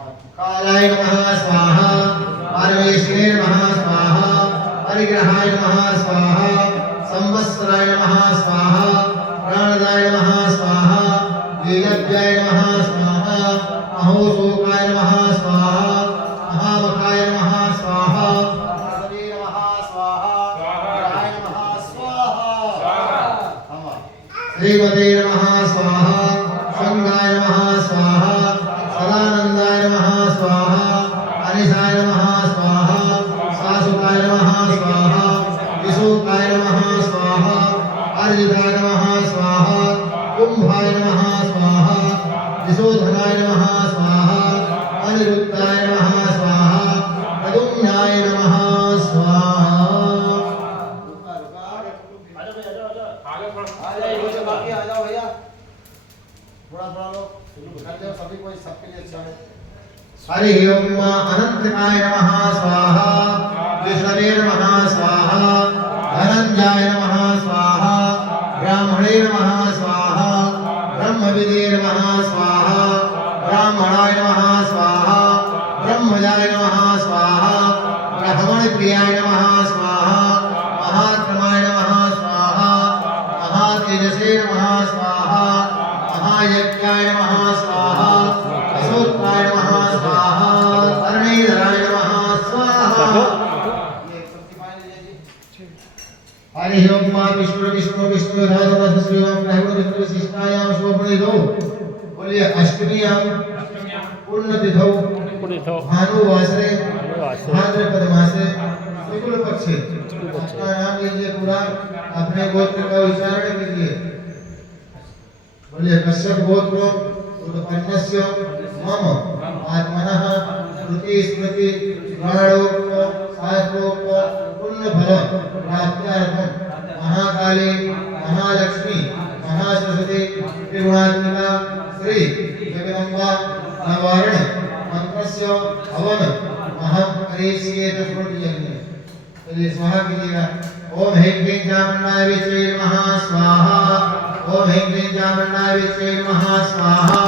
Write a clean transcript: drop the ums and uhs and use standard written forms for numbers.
कालाय नमः स्वाहा परमेश्वरे नमः स्वाहा परिग्रहाय नमः स्वाहा संवत्सराय नमः स्वाहा प्राणदाय नमः स्वाहा लीलभ्याय नमः स्वाहा महोशोकाय नमः स्वाहा महामखाय नमः स्वाहा श्री नमः स्वाहा राय नमः स्वाहा श्रीमते नमः स्वाहा संगाय नमः स्वाहा सदानंदाय नमः स्वाहा अनिशाय नमः स्वाहा सासुकाय नमः स्वाहा विशोकाय नमः स्वाहा अर्जिताय नमः स्वाहा कुंभाय नमः स्वाहा विशोधनाय नमः स्वाहा अनिरुद्धाय नमः स्वाहा प्रद्युम्नाय नमः स्वाहा हरि ओम अनंतकाय नमः स्वाहा विष्णवे नमः स्वाहा धनंजय नमः स्वाहा ब्राह्मणे नमः स्वाहा ब्रह्मविदे नमः स्वाहा ब्राह्मणाय नमः स्वाहा ब्रह्मजाय नमः स्वाहा ब्राह्मण प्रियाय नमः स्वाहा महाक्रमाय नमः स्वाहा महातेजसे नमः स्वाहा महायज्ञाय नमः स्वाहा अशोकाय नमः स्वाहा तरणीधराय नमः स्वाहा हरि ओम विष्णु विष्णु विष्णु राधा श्रीराम राहुल विष्णु विशिष्टायाम शोभनिधौ बोलिए अष्टमीयाम पुण्यतिथौ भानुवासरे भाद्रपद मासे शुक्ल पक्षे अपना नाम लीजिए पूरा अपने गोत्र का उच्चारण कीजिए बोलिए कश्यप गोत्र उत्पन्नस्य मम आत्मनः श्रुति स्मृति प्राणोक्त शास्त्रोक्त पुण्य फल प्राप्त्यार्थं महाकाली महालक्ष्मी महासरस्वती त्रिगुणात्मिका श्री जगदम्बा नवारण मंत्रस्य हवन महं करिष्ये तत्पुण्यं चलिए स्वाहा कीजिएगा ओम ह्रीं क्लीं चामुण्डाय विष्णवे नमः स्वाहा ओम ह्रीं क्लीं चामुण्डाय विष्णवे नमः स्वाहा